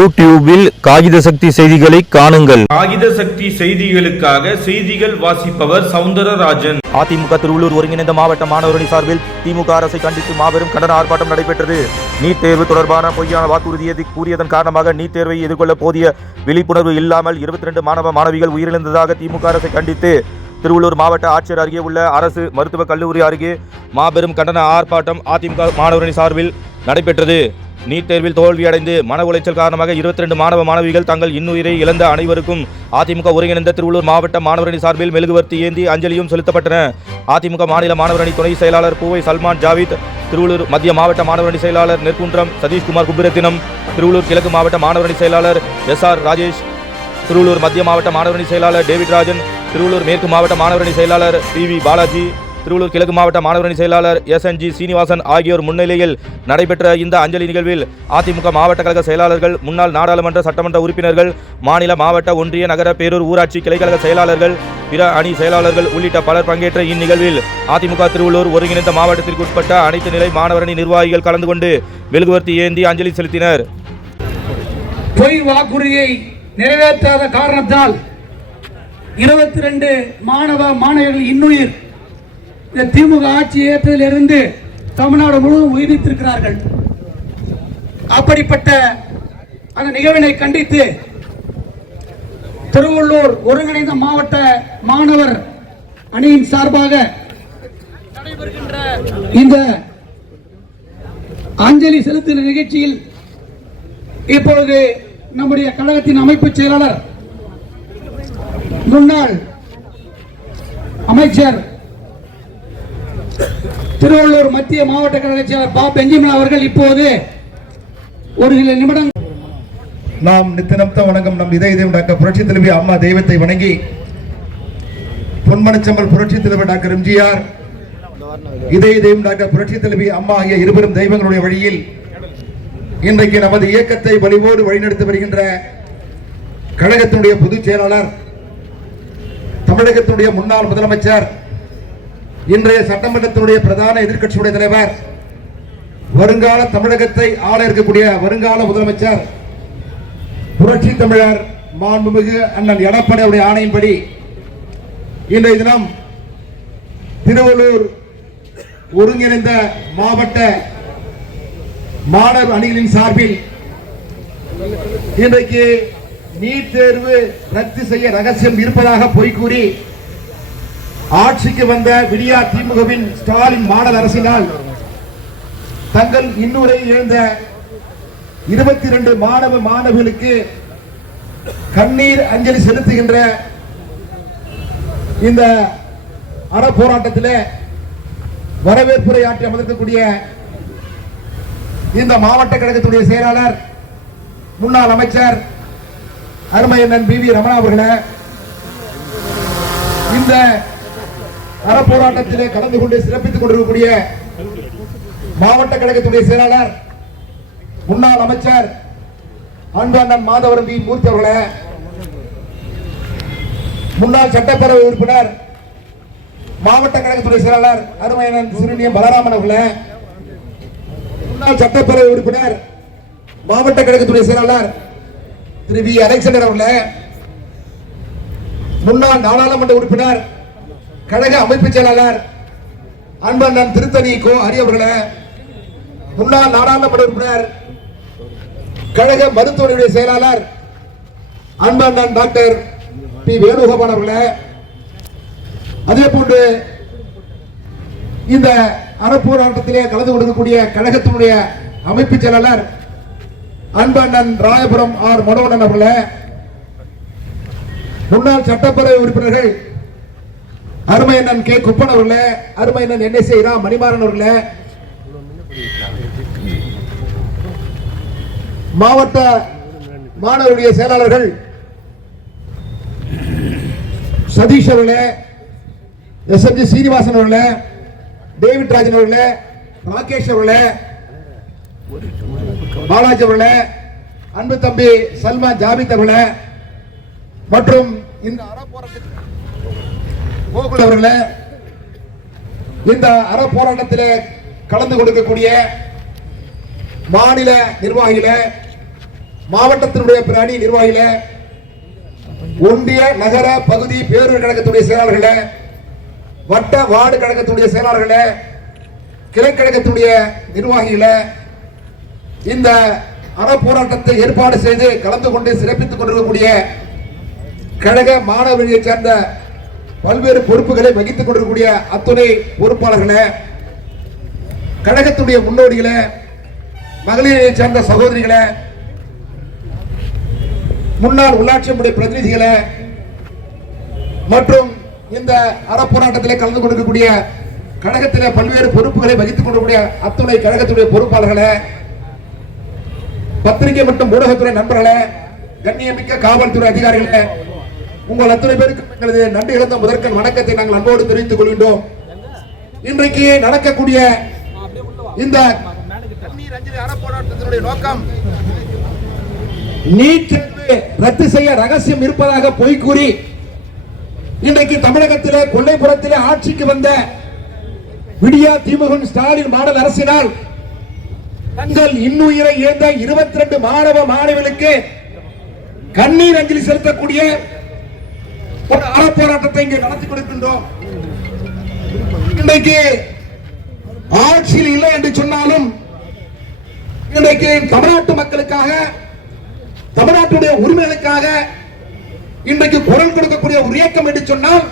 யூடியூபில் காகித சக்தி செய்திகளை காணுங்கள். காகித சக்தி செய்திகளுக்காக செய்திகள் வாசிப்பவர் சவுந்தரராஜன். அதிமுக திருவள்ளூர் ஒருங்கிணைந்த மாவட்ட மாணவரணி சார்பில் திமுக அரசை கண்டித்து மாபெரும் கண்டன ஆர்ப்பாட்டம் நடைபெற்றது. நீட் தேர்வு தொடர்பான பொய்யான வாக்குறுதியை கூறியதன் காரணமாக நீட் தேர்வை எதிர்கொள்ள போதிய விழிப்புணர்வு இல்லாமல் இருபத்தி ரெண்டு மாணவ மாணவிகள் உயிரிழந்ததாக திமுக அரசை கண்டித்து திருவள்ளூர் மாவட்ட ஆட்சியர் அருகே உள்ள அரசு மருத்துவக் கல்லூரி அருகே மாபெரும் கண்டன ஆர்ப்பாட்டம் அதிமுக மாணவரணி சார்பில் நடைபெற்றது. நீட் தேர்வில் தோல்வியடைந்து மன உளைச்சல் காரணமாக இருபத்தி ரெண்டு மாணவ மாணவிகள் தங்கள் இன்னுயிரை இழந்த அனைவருக்கும் அதிமுக ஒருங்கிணைந்த திருவள்ளூர் மாவட்ட மாணவரணி சார்பில் மெழுகுவர்த்தி ஏந்தி அஞ்சலியும் செலுத்தப்பட்டன. அதிமுக மாநில மாணவரணி துணை செயலாளர் பூவை சல்மான் ஜாவித் திருவள்ளூர் மத்திய மாவட்ட மாணவரணி செயலாளர் நெற்குன்றம் சதீஷ்குமார் குபிரத்தினம் திருவள்ளூர் கிழக்கு மாவட்ட மாணவரணி செயலாளர் எஸ் ஆர் ராஜேஷ் திருவள்ளூர் மத்திய மாவட்ட மாணவரணி செயலாளர் டேவிட் ராஜன் திருவள்ளூர் மேற்கு மாவட்ட மாணவரணி செயலாளர் பி வி பாலாஜி திருவள்ளூர் கிழக்கு மாவட்ட மாணவரணி செயலாளர் எஸ் என் ஜி சீனிவாசன் ஆகியோர் முன்னிலையில் நடைபெற்ற இந்த அஞ்சலி நிகழ்வில் அதிமுக மாவட்ட கழக செயலாளர்கள் முன்னாள் நாடாளுமன்ற சட்டமன்ற உறுப்பினர்கள் மாநில மாவட்ட ஒன்றிய நகர பேரூர் ஊராட்சி கிளைக்கழக செயலாளர்கள் பிற அணி செயலாளர்கள் உள்ளிட்ட பலர் பங்கேற்ற இந்நிகழ்வில் அதிமுக திருவள்ளூர் ஒருங்கிணைந்த மாவட்டத்திற்கு உட்பட்ட அனைத்து நிலை மாணவரணி நிர்வாகிகள் கலந்து கொண்டு மெழுகுவர்த்தி ஏந்தி அஞ்சலி செலுத்தினர். பொய் வாக்குறுதியை நிறைவேற்றாத காரணத்தால் இருபத்தி ரெண்டு மாணவ மாணவர்கள் இன்னுயிர். இந்த திமுக ஆட்சி ஏற்றதிலிருந்து தமிழ்நாடு முழுவதும் உயிரித்திருக்கிறார்கள் அப்படிப்பட்ட அந்த நிகழ்வினை கண்டித்து திருவள்ளூர் ஒருங்கிணைந்த மாவட்ட மாணவர் அணியின் சார்பாக இந்த அஞ்சலி செலுத்துகிற நிகழ்ச்சியில் இப்பொழுது நம்முடைய கழகத்தின் அமைப்பு செயலாளர் முன்னாள் அமைச்சர் திருவள்ளூர் மத்திய மாவட்ட கழக செயலர் பா பெஞ்சமின் அவர்கள் இப்போது ஒரு சில நிமிடங்கள் நாம் நித்தனப்த வணங்கும். நம் இதய தெய்வம் டாக்டர் புரட்சி தலைவி அம்மா தெய்வத்தை வணங்கி பொன்மனச்சம்பல் புரட்சி தலைவர் டாக்டர் எம்ஜிஆர் இதய தெய்வம் டாக்டர் புரட்சி தலைவி அம்மா ஆகிய இருவரும் தெய்வங்களுடைய வழியில் இன்றைக்கு நமது இயக்கத்தை வலிவோடு வழிநடத்தி வருகின்ற கழகத்தினுடைய பொதுச் செயலாளர் தமிழகத்தினுடைய முன்னாள் முதலமைச்சர் இன்றைய சட்டமன்றத்தினுடைய பிரதான எதிர்க்கட்சியுடைய தலைவர் வருங்கால தமிழகத்தை ஆள இருக்கக்கூடிய வருங்கால முதலமைச்சர் புரட்சி தமிழர் மாண்புமிகு அண்ணன் எடப்பாடியுடைய ஆணையின்படி இன்றைய தினம் திருவள்ளூர் ஒருங்கிணைந்த மாவட்ட மாணவர் அணிகளின் சார்பில் இன்றைக்கு நீட் தேர்வு ரத்து செய்ய ரகசியம் இருப்பதாக பொய் கூறி ஆட்சிக்கு வந்த விடியா திமுகவின் ஸ்டாலின் மாடல் அரசினால் தங்கள் இன்னுரை இழந்த இருபத்தி ரெண்டு மாணவ மாணவிகளுக்கு கண்ணீர் அஞ்சலி செலுத்துகின்ற இந்த அறப்போராட்டத்தில் வரவேற்புரை ஆற்றி அமர்ந்திருக்கக்கூடிய இந்த மாவட்ட கழகத்துடைய செயலாளர் முன்னாள் அமைச்சர் அருமையண்ணன் பி வி ரமணா அவர்களே இந்த அறப்போராட்டத்திலே கலந்து கொண்டு சிறப்பித்துக் கொண்டிருக்கக்கூடிய மாவட்ட கழகத்துடைய செயலாளர் முன்னாள் அமைச்சர் அன்பண்ணன் மாதவரம் பி மூர்த்தி அவர்களே முன்னாள் சட்டப்பேரவை உறுப்பினர் மாவட்ட கழகத்துடைய செயலாளர் அருமையனன் சிறுனியம் பலராமன் அவர்களே முன்னாள் சட்டப்பேரவை உறுப்பினர் மாவட்ட கழகத்துடைய செயலாளர் திரு வி. அலெக்சாண்டர் அவர்களே முன்னாள் நாடாளுமன்ற உறுப்பினர் கழக அமைப்பு செயலாளர் அன்பண்ணன் திருத்தணி கோ ஹரி அவர்களே முன்னாள் நாடாளுமன்ற உறுப்பினர் கழக மருத்துவருடைய செயலாளர் அன்பண்ணன் டாக்டர் பி. வேணுகோபால் அவர்களே அதே போன்று இந்த அறப்போராட்டத்திலே கலந்து கொடுக்கக்கூடிய கழகத்தினுடைய அமைப்பு செயலாளர் அன்பண்ணன் ராயபுரம் ஆர் மனோகரன் அவர்களே முன்னாள் சட்டப்பேரவை உறுப்பினர்கள் அருமையண்ணன் கே குப்பன் அவர்களே அருமையண்ணன் என்ன எஸ் மணிமாறன் அவர்களே. மாவட்ட மாணவருடைய செயலாளர்கள் சதீஷ் அவர்களே எஸ் எம் ஜி சீனிவாசன் அவர்களே டேவிட் ராஜன் அவர்களே ராகேஷ் அவர்களே பாலாஜி அவர்களே அன்பு தம்பி சல்மான் ஜாபித் அவர்களே மற்றும் இந்த அறப்போராட்டத்தில் கோகுல் அவர்களே இந்த அறப்போராட்டத்தில் கலந்து கொடுக்கக்கூடிய மாநில நிர்வாகிகளே மாவட்டத்தினுடைய பிற அணி நிர்வாகிகள ஒன்றிய நகர பகுதி பேரூர் கழகத்துடைய செயலாளர்கள வட்ட வார்டு கழகத்துடைய செயலாளர்கள கிளை கழகத்துடைய நிர்வாகிகள இந்த அறப்போராட்டத்தை ஏற்பாடு செய்து கலந்து கொண்டு சிறப்பித்துக் கொண்டிருக்கக்கூடிய கழக மாணவர்களைச் சேர்ந்த பல்வேறு பொறுப்புகளை வகித்துக் கொண்டிருக்கூடிய அத்துணை பொறுப்பாளர்களை கழகத்துடைய முன்னோடிகளை மகளிரை சேர்ந்த சகோதரிகளை முன்னாள் உள்ளாட்சி முறை பிரதிநிதிகளே மற்றும் இந்த அறப்போராட்டத்திலே கலந்து கொண்டிருக்கக்கூடிய கழகத்தில் பல்வேறு பொறுப்புகளை வகித்துக் கொண்டிருக்கூடிய அத்துணை கழகத்துடைய பொறுப்பாளர்களை பத்திரிகை மற்றும் ஊடகத்துறை நண்பர்களை கண்ணியமிக்க காவல்துறை அதிகாரிகளே உங்கள் அத்தனை பேருக்கு எங்களது நன்றி இழந்த முதற்கண் வணக்கத்தை நாங்கள் அன்போடு தெரிவித்துக் கொள்கின்றோம். இன்றைக்கு நடக்கக்கூடிய இந்த நோக்கம் நீட் தேர்வு ரத்து செய்ய ரகசியம் இருப்பதாக பொய் கூறி இன்றைக்கு தமிழகத்திலே கொள்ளைப்புறத்திலே ஆட்சிக்கு வந்த விடியா திமுக ஸ்டாலின் மாடல் அரசினால் தங்கள் இன்னுயிரை ஏந்த இருபத்தி ரெண்டு மாணவ மாணவிகளுக்கு கண்ணீர் அஞ்சலி செலுத்தக்கூடிய ஒரு அறப்போராட்டத்தை இங்கே நடத்தி கொடுக்கின்றோம். இன்றைக்கு ஆட்சியில் இல்லை என்று சொன்னாலும் இன்றைக்கு தமிழ்நாட்டு மக்களுக்காக தமிழ்நாட்டுடைய உரிமைகளுக்காக இன்றைக்கு குரல் கொடுக்கக்கூடிய ஒரு இயக்கம் என்று சொன்னால்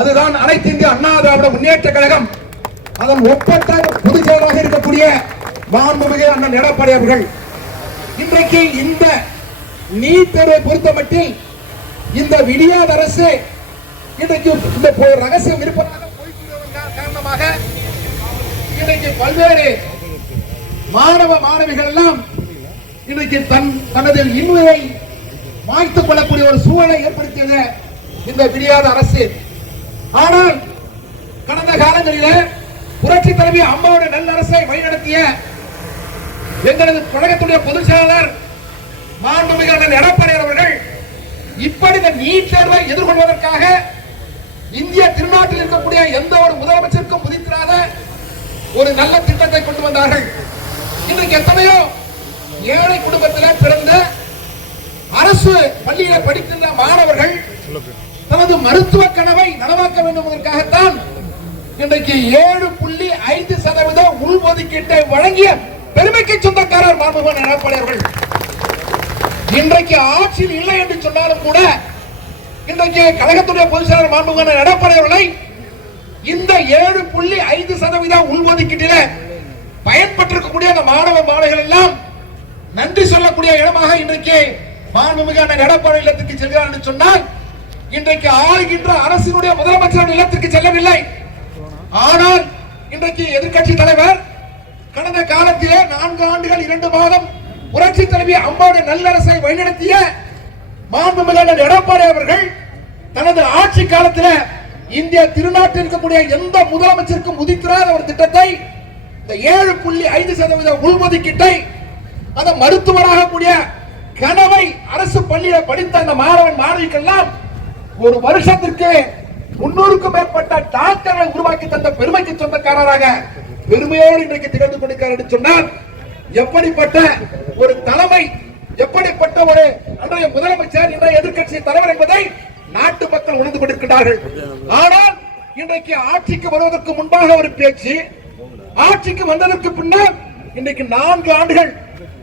அதுதான் அனைத்து இந்திய அண்ணா திராவிட முன்னேற்ற கழகம். அதன் ஒப்பற்ற பொதுச் செயலராக இருக்கக்கூடிய மாண்புமிகு அண்ணன் எடப்பாடி அவர்கள். இன்றைக்கு இந்த நீட் தேர்வை பொறுத்தமட்டில் இந்த விடியாத அரசு இன்றைக்கு இந்த ரகசிய ரகசியம் காரணமாக இன்றைக்கு பல்வேறு மாணவ மாணவிகள் எல்லாம் இன்றைக்கு தன் தனது இன்னுயிரை மாய்த்துக் கொள்ளக்கூடிய ஒரு சூழலை ஏற்படுத்தியது இந்த விடியாத அரசு. ஆனால் கடந்த காலங்களில் புரட்சி தலைவி அம்மாவுடைய நல்ல அரசை வழிநடத்திய எங்களது கழகத்துடைய பொதுச் செயலாளர் மாண்புமிகு எடப்பாடி அவர்கள் இப்படி இந்த நீட் தேர்வை எதிர்கொள்வதற்காக இந்திய திருநாட்டில் இருக்கக்கூடிய எந்த ஒரு முதலமைச்சருக்கும் புதித்திராத ஒரு நல்ல திட்டத்தை கொண்டு வந்தார்கள். இன்றைக்கு எத்தனையோ ஏழை குடும்பத்தில் பிறந்த அரசு பள்ளியில படிக்கின்ற மாணவர்கள் தனது மருத்துவ கனவை நனவாக்க வேண்டும் என்பதற்காகத்தான் இன்றைக்கு ஏழு புள்ளி ஐந்து சதவீத உள்ஒதுக்கீட்டை வழங்கிய பெருமைக்கு சொந்தக்காரர் மாண்புமிகு எடப்பாடி அவர்கள் இன்றைக்கு ஆட்சியில் இல்லை என்று சொன்னாலும் கூட இன்றைக்கு கழகத்துடைய பொதுச் செயலர் மாண்புகான எடப்பாடி அவர்களை இந்த ஏழு புள்ளி ஐந்து சதவீத உள்ஒதுக்கீட்டில பயன்பட்டிருக்கக்கூடிய அந்த மாணவ மாணவிகள் எல்லாம் நன்றி சொல்லக்கூடிய இடமாக இன்றைக்கு மாண்புமிகு அண்ணன் எடப்பாடி இல்லத்துக்கு செல்கிறார் என்று சொன்னால் இன்றைக்கு ஆளுகின்ற அரசினுடைய முதலமைச்சர் இல்லத்திற்கு செல்லவில்லை. ஆனால் இன்றைக்கு எதிர்க்கட்சி தலைவர் கடந்த காலத்திலே நான்கு ஆண்டுகள் இரண்டு மாதம் புரட்சி தலைவி அம்மாவுடைய நல்லரசை வழிநடத்திய மாண்புமிகு அண்ணன் எடப்பாடி அவர்கள் தனது ஆட்சி காலத்தில் இந்திய திருநாட்டில் இருக்கக்கூடிய எந்த முதலமைச்சருக்கும் உதித்திராத ஒரு திட்டத்தை இந்த ஏழு புள்ளி ஐந்து சதவீத உள்ஒதுக்கீட்டை அந்த மருத்துவராக கூடிய கனவை அரசு பள்ளியில படித்த அந்த மாணவன் மாணவிக்கெல்லாம் ஒரு வருஷத்திற்கு முன்னூறுக்கும் மேற்பட்ட டாக்டர்களை உருவாக்கி தந்த பெருமைக்கு சொந்தக்காரராக பெருமையோடு இன்றைக்கு திகழ்ந்து கொண்டிருக்கிறார் என்று சொன்னால் எப்படிப்பட்ட ஒரு தலைமை எப்படிப்பட்ட ஒரு அன்றைய முதலமைச்சர் இன்றைய எதிர்க்கட்சி தலைவர் என்பதை நாட்டு மக்கள் உணர்ந்து கொண்டிருக்கிறார்கள் ஆனால் இன்றைக்கு ஆட்சிக்கு வருவதற்கு முன்பாக ஒரு பேச்சு ஆட்சிக்கு வந்ததற்கு பின்னர் இன்றைக்கு நான்கு ஆண்டுகள்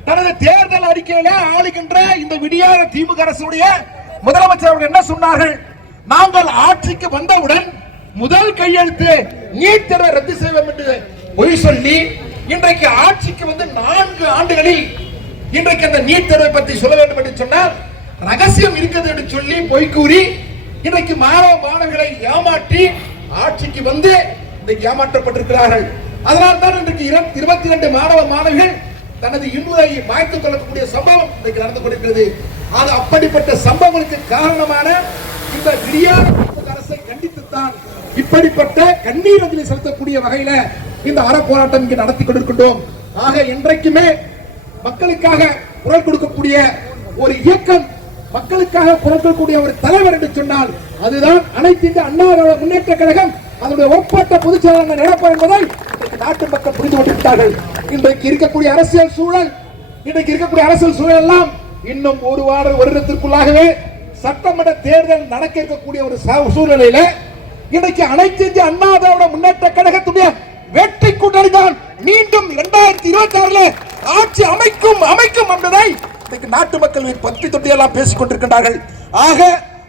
தனது தேர்தல் அறிக்கையில ஆளுகின்ற இந்த விடியாத திமுக அரசுடைய முதலமைச்சர் அவர்கள் என்ன சொன்னார்கள்? நாங்கள் ஆட்சிக்கு வந்தவுடன் முதல் கையெழுத்து நீட் தேர்வை ரத்து செய்வோம் என்று பொய் சொல்லி இன்றைக்கு ஆட்சிக்கு வந்து நான்கு ஆண்டுகளில் இன்றைக்கு அந்த நீட் தேர்வை பற்றி சொல்ல வேண்டும் என்று சொன்னால் ரகசியம் இருக்கிறது என்று சொல்லி பொய் கூறி இன்றைக்கு மாணவ மாணவிகளை ஏமாற்றி ஆட்சிக்கு வந்து இன்றைக்கு ஏமாற்றப்பட்டிருக்கிறார்கள். அதனால் தான் இன்றைக்கு இருபத்தி இரண்டு மாணவ மாணவிகள் தனது இன்னுரை மாய்த்துக் கொள்ளக்கூடிய சம்பவம் இன்றைக்கு நடந்து கொண்டிருக்கிறது. அது அப்படிப்பட்ட சம்பவங்களுக்கு காரணமான இந்த விடியாத அரசை கண்டித்துத்தான் இப்படிப்பட்ட கண்ணீர் அஞ்சலி செலுத்தக்கூடிய வகையில இந்த அறப்போராட்டம் இங்கே நடத்தி கொண்டிருக்கின்றோம். ஆக என்றைக்குமே மக்களுக்காக குரல் கொடுக்கக்கூடிய ஒரு இயக்கம் மக்களுக்காக குரல் கொடுக்கக்கூடிய ஒரு தலைவர் என்று சொன்னால் அதுதான் அனைத்து இந்த அண்ணா முன்னேற்ற கழகம். அதனுடைய ஒப்பற்ற பொதுச் செயலாளர் என்பதை நாட்டு மக்கள் புரிந்து கொண்டிருக்கிறார்கள் இன்றைக்கு இருக்கக்கூடிய அரசியல் சூழல் இன்றைக்கு இருக்கக்கூடிய அரசியல் சூழல் எல்லாம் இன்னும் ஒரு வார வருடத்திற்குள்ளாகவே சட்டமன்ற தேர்தல் நடக்க இருக்கக்கூடிய ஒரு ச- சூழ்நிலையில இன்னைக்கு அனைத்து இந்திய அண்ணா திராவிட முன்னேற்ற கழகத்துடைய வெற்றி கூட்டணி தான் மீண்டும் இரண்டாயிரத்தி இருபத்தி ஆறுல ஆட்சி அமைக்கும் அமைக்கும் என்பதை இன்னைக்கு நாட்டு மக்கள் பற்றி தொட்டியெல்லாம் பேசிக் கொண்டிருக்கின்றார்கள். ஆக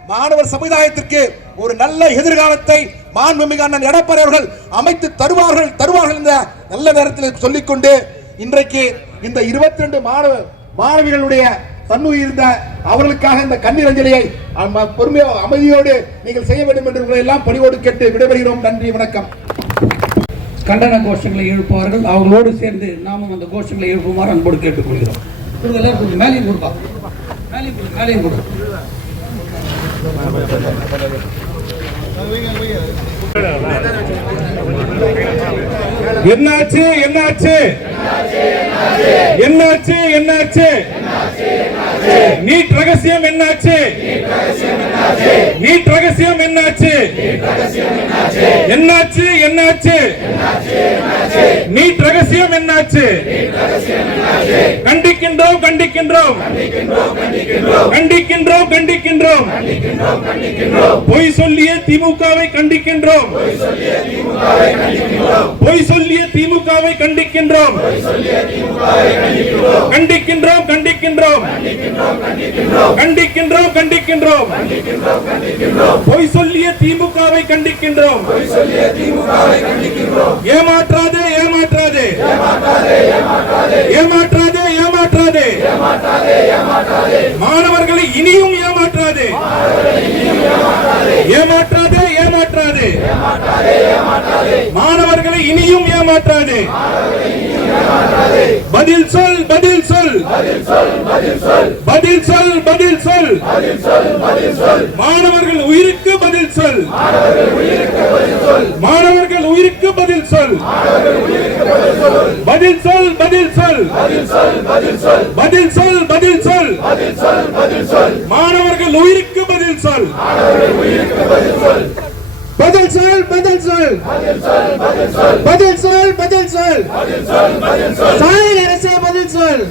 மாணவர் சமுதாயத்திற்கு ஒரு நல்ல எதிர்காலத்தை மாண்புமிகு அண்ணன் எடப்பாடி அவர்கள் அமைத்து தருவார்கள் தருவார்கள் என்ற நல்ல நேரத்தில் சொல்லிக்கொண்டு இன்றைக்கு இந்த 22 மாணவ மாணவிகளுடைய தன்னுயிர்ந்த இருந்த அவர்களுக்காக இந்த கண்ணீர் அஞ்சலியை பொறுமையோ அமைதியோடு நீங்கள் செய்ய வேண்டும் என்று உங்களை எல்லாம் பணிவோடு கேட்டு விடைபெறுகிறோம். நன்றி வணக்கம். கண்டன கோஷங்களை எழுப்புவார்கள். அவர்களோடு சேர்ந்து நாமும் அந்த கோஷங்களை எழுப்புமாறு அன்போடு கேட்டுக்கொள்கிறோம். கொடுங்க, எல்லாரும் மேலேயும் கொடுப்பா. மேலேயும் கொடு மேலேயும் கொடு என்னாச்சு என்னாச்சு? என்னாச்சு என்னாச்சு? நீட் ரகசியம் என்னாச்சு? நீட் ரகசியம் என்னாச்சு? என்னாச்சு? என்னாச்சு? நீட் ரகசியம் என்னாச்சு? கண்டிக்கின்றோம் கண்டிக்கின்றோம். கண்டிக்கின்றோம் கண்டிக்கின்றோம். பொய் சொல்லிய திமுகவை கண்டிக்கின்றோம். பொய் சொல்லிய திமுகவை கண்டிக்கின்றோம். கண்டிக்கின்றோம் கண்டிக்கின்றோம். கண்டிக்கின்றோம். கண்டிக்கின்றோம் பொய் சொல்லிய திமுகவை கண்டிக்கின்றோம். ஏமாற்றாதே ஏமாற்றாதே. ஏமாற்றாதே ஏமாற்றாதே. மாணவர்களை இனியும் ஏமாற்றாதே. ஏமாற்றாதே ஏமாற்றாது. மாணவர்களை இனியும் ஏமாற்றாதே. பதில் சொல் பதில் சொல். பதில் சொல் பதில் சொல். மாணவர்கள் உயிருக்கு பதில் சொல். மாணவர்கள் உயிருக்கு பதில் சொல். பதில் சொல் பதில் சொல். பதில் சொல் பதில் சொல். மாணவர்கள் உயிருக்கு பதில் சொல். பதில் சொல் பதில் சொல் பதில் சொல் பதில் சொல் சாயல் அரசே பதில் சொல்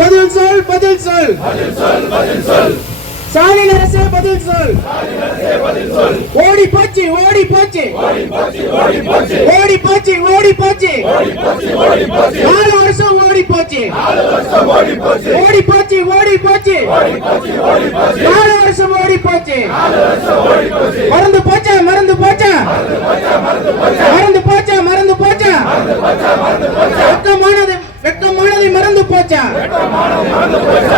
பதில் சொல் பதில் சொல் சாயல் அரசே பதில் சொல் ஓடி போச்சு ஓடி போச்சு ஓடி போச்சு ஓடி போச்சு நாலு வருஷம் ஓடி போச்சு. ஓடி போச்சு ஓடி போச்சு. நாலு வருஷம் ஓடி போச்சு. மறந்து போச்சா மறந்து போச்சா? மறந்து போச்சா மறந்து போச்சா? வெக்கமானது வெக்கமானதை மறந்து போச்சா?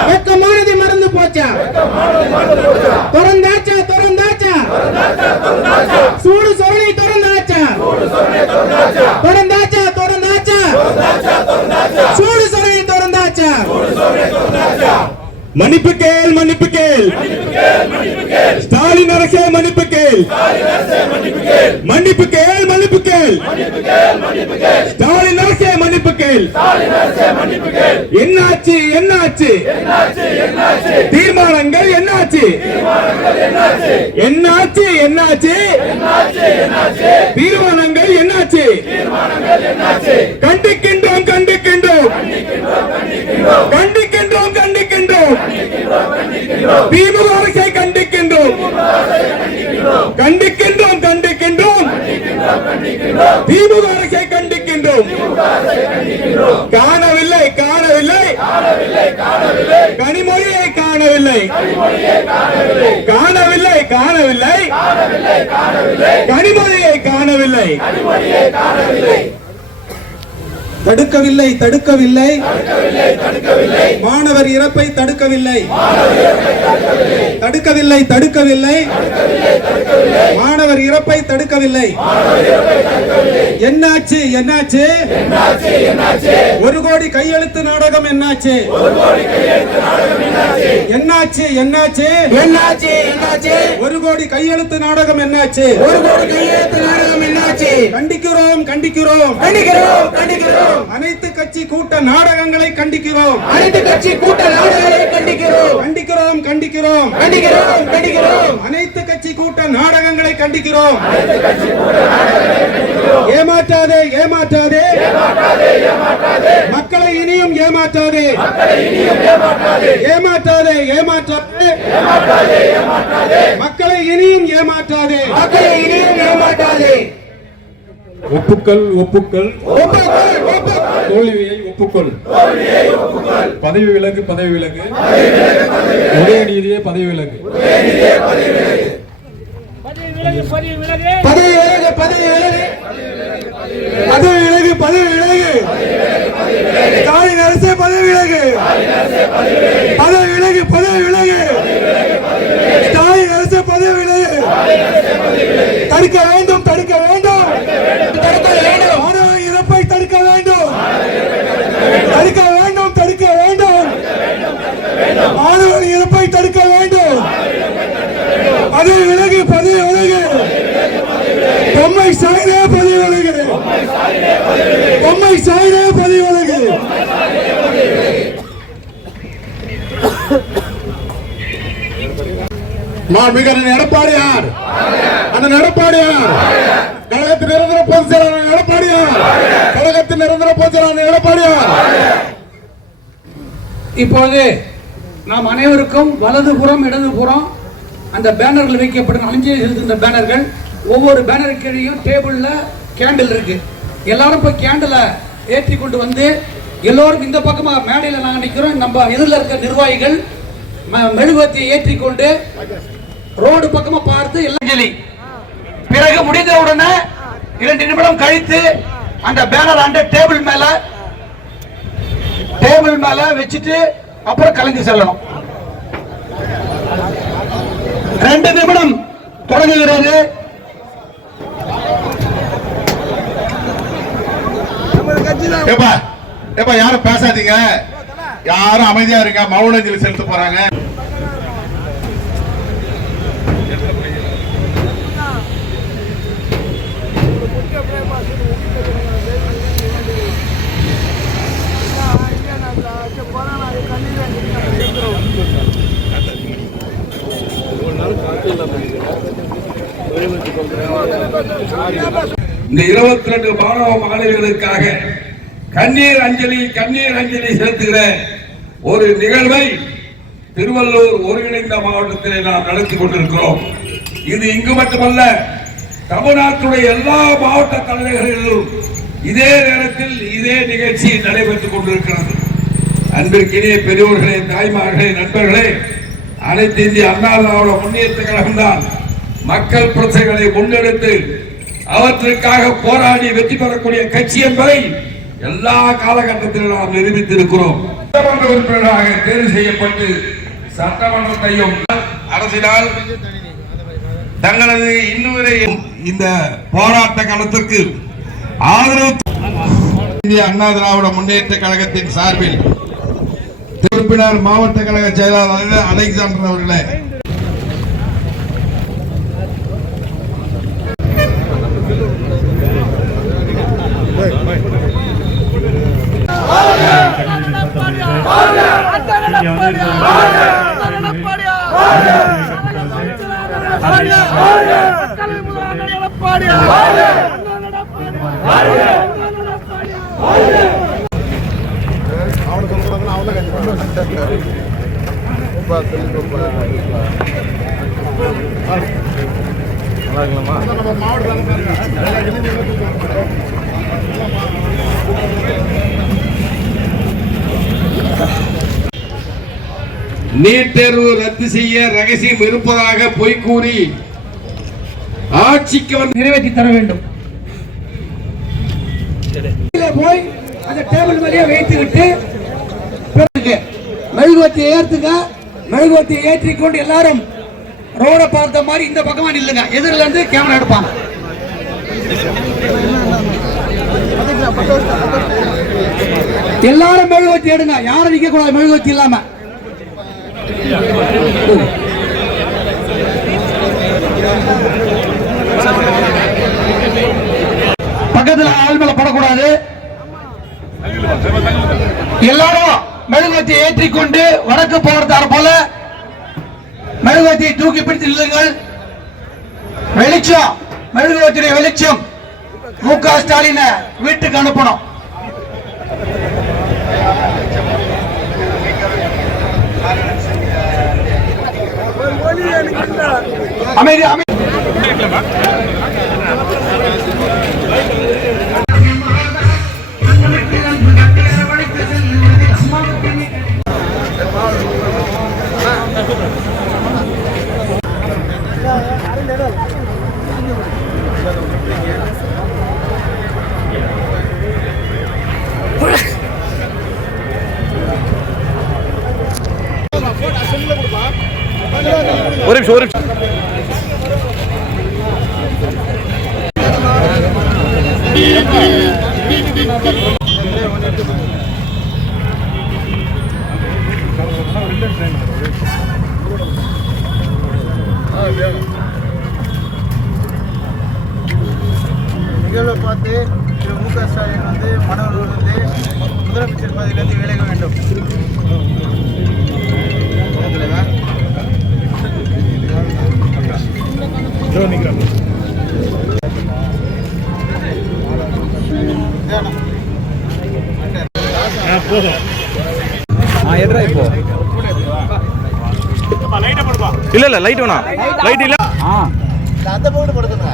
வெக்கமானதை மறந்து போச்சா? திறந்தாச்சா திறந்தாச்சா? சூடு சொரணை திறந்தாச்சா? திறந்தாச்சா திறந்தாச்சா சூடு சொரணை திறந்தாச்சா மன்னிப்பு கேள் மன்னிப்பு கேள். ஸ்டாலின் அரசே மன்னிப்பு கேள். மன்னிப்பு கேள் மன்னிப்பு கேள். ஸ்டாலின் அரசே மன்னிப்பு கேள். என்னாச்சு என்னாச்சு? தீர்மானங்கள் என்னாச்சு? என்னாச்சு என்னாச்சு? தீர்மானங்கள் என்னாச்சு? கண்டிக்கின்றோம் கண்டிக்கின்றோம். கண்டிக்கின்றோம் திமுக அரசை கண்டிக்கின்றோம். கண்டிக்கின்றோம் கண்டிக்கின்றோம். திமுக அரசை கண்டிக்கின்றோம். காணவில்லை காணவில்லை. கனிமொழியை காணவில்லை. காணவில்லை காணவில்லை. கனிமொழியை காணவில்லை. தடுக்கவில்லை தடுக்கவில்லை. மாணவர் இறப்பை தடுக்கவில்லை. தடுக்கவில்லை தடுக்கவில்லை. மாணவர் இறப்பை தடுக்கவில்லை. என்னாச்சு என்னாச்சு? ஒரு கோடி கையெழுத்து நாடகம் என்னாச்சு? என்னாச்சு என்னாச்சு? என்னாச்சு என்னாச்சு? ஒரு கோடி கையெழுத்து நாடகம் என்னாச்சு? ஒரு கோடி கையெழுத்து நாடகம் என்னாச்சு? கண்டிக்கிறோம் கண்டிக்கிறோம். கண்டிக்கிறோம் கண்டிக்கிறோம். அனைத்து கட்சி கூட்ட நாடகங்களை கண்டிக்கிறோம். அனைத்து கட்சி கூட்ட நாடகங்களை கண்டிக்கிறோம். கண்டிக்கிறோம் கண்டிக்கிறோம். கண்டிக்கிறோம் கண்டிக்கிறோம். அனைத்து கட்சி கூட்ட நாடகங்களை கண்டிக்கிறோம். ஏமாற்றாதே ஏமாற்றாதே. மக்களை இனியும் ஏமாற்றாதே. ஏமாற்றாதே. ஏமாற்றாதே மக்களை இனியும் ஏமாற்றாதே. மக்களை இனியும் ஏமாற்றாதே. ஒப்புக்கொள் ஒப்புக்கொள் தோல்வியை ஒப்புக்கொள். பதவி விலகு பதவி விலகு. நீதியே பதவி விலகு. பதவி விலகு பதவி விலகு. பதவி விலகு பதவி விலகு. ஸ்டாலின் அரசே பதவி விலகு. பதவி விலகு. பதவி விலகு ஸ்டாலின் அரசே பதவி விலகு. தடுக்க வேண்டும் தடுக்க வேண்டும் மாணவ இறப்பை தடுக்க வேண்டும் தடுக்க வேண்டும் தடுக்க வேண்டும் மாணவன் இறப்பை தடுக்க வேண்டும் பதவி விலகு பதவி விலகு பொம்மை சாயினே பதவி விலகு பொம்மை பதிவு வழங்கு விலகு மாண்புமிகு அண்ணன் எடப்பாடியார் அண்ணன் எடப்பாடியார் கழகத்தின் நிரந்தர பொதுச் செயலாளர் எடப்பாடியார் கழகத்தின் நிரந்தர பொதுச் செயலாளர் எடப்பாடியார் இப்போது நாம் அனைவருக்கும் வலதுபுறம் இடதுபுறம் அந்த பேனர்கள் வைக்கப்படும் அஞ்சலி செலுத்துகின்ற பேனர்கள் ஒவ்வொரு பேனருக்கு கீழேயும் டேபிள்ல கேண்டில் இருக்கு. எல்லாரும் போய் கேண்டிலை ஏற்றி கொண்டு வந்து எல்லோரும் இந்த பக்கமா மேடையில் நாங்கள் நிற்கிறோம் நம்ம எதிரில் இருக்க நிர்வாகிகள் மெழுகுவத்தியை ஏற்றி கொண்டு ரோடு பக்கமா பார்த்து இளஞ்சலி. பிறகு முடிந்த உடனே இரண்டு நிமிடம் கழித்து அந்த பேனர் அந்த டேபிள் மேல டேபிள் மேல வச்சுட்டு அப்புறம் கலந்து செல்லணும். ரெண்டு நிமிடம் தொடங்குகிறது. ஏப்பா ஏப்பா யாரும் பேசாதீங்க. யாரும் அமைதியா இருங்க. மௌன அஞ்சலி செலுத்த போறாங்க. இந்த இருபத்தி ரெண்டு மாணவ மாணவிகளுக்காக கண்ணீர் அஞ்சலி கண்ணீர் அஞ்சலி செலுத்துகிற ஒரு நிகழ்வை திருவள்ளூர் ஒருங்கிணைந்த மாவட்டத்திலே நாம் நடத்தி கொண்டிருக்கிறோம். இது இங்கு மட்டுமல்ல தமிழ்நாட்டுடைய எல்லா மாவட்ட தலைநகர்களிலும் இதே நேரத்தில் இதே நிகழ்ச்சி நடைபெற்றுக் கொண்டிருக்கிறது. அன்பிற்கினிய பெரியோர்களே தாய்மார்களே நண்பர்களே அனைத்து இந்திய அண்ணா திராவிட முன்னேற்ற கழகம்தான் மக்கள் பிரச்சனைகளை முன்னெடுத்து அவற்றுக்காக போராடி வெற்றி பெறக்கூடிய கட்சி என்பதை எல்லா காலகட்டத்திலும் நாம் நிரூபித்திருக்கிறோம். சட்டமன்ற உறுப்பினராக தேர்வு செய்யப்பட்டு சட்டமன்றத்தையும் அரசினால் தங்களது இன்னுவரை இந்த போராட்ட காலத்திற்கு ஆதரவு இந்திய அண்ணா திராவிட முன்னேற்ற கழகத்தின் சார்பில். உறுப்பினர் மாவட்ட கழக செயலாளர் அலெக்சாண்டர் அவர்களே நீட் தேர்வு ரத்து செய்ய ரகசியம் இருப்பதாக பொய் கூறி ஆட்சிக்கு வந்து நிறைவேற்றி தர வேண்டும். போய் அந்த டேபிள் மேலேயே வைத்துக்கிட்டு பிறகு மெழுகுவத்தியை ஏற்றுங்க மெழுகுவத்தியை ஏற்றிக்கொண்டு எல்லாரும் ரோட பார்த்த மாதிரி இந்த பக்கமா நில்லுங்க. எதிரில இருந்து கேமரா எடுப்பாங்க. எல்லாரும் மெழுகுவத்தி எடுங்க. யாரும் நிக்க கூடாது மெழுகுவத்தி இல்லாம. பக்கத்துல ஆள் மேல படக்கூடாது. எல்லாரும் மெழுகுவத்தி ஏற்றிக்கொண்டு வடக்கு போகிறதார் போல மெழுகுவத்தியை தூக்கி பிடித்து நில்லுங்கள். வெளிச்சம் மெழுகுவத்தியுடைய வெளிச்சம். மு க ஸ்டாலின வீட்டுக்கு அனுப்பணும். அமைதி அமைதி. ஒரு நிமிஷம் ஒரு நிமிஷம். நிகழ்வை பார்த்து திரு மு க ஸ்டாலின் வந்து மாணவர்களிருந்து முதலமைச்சர் பதவியிலிருந்து விலக வேண்டும். இல்ல இல்ல லைட் வேணாம். லைட் இல்ல. அந்த போட்டு படுத்துங்க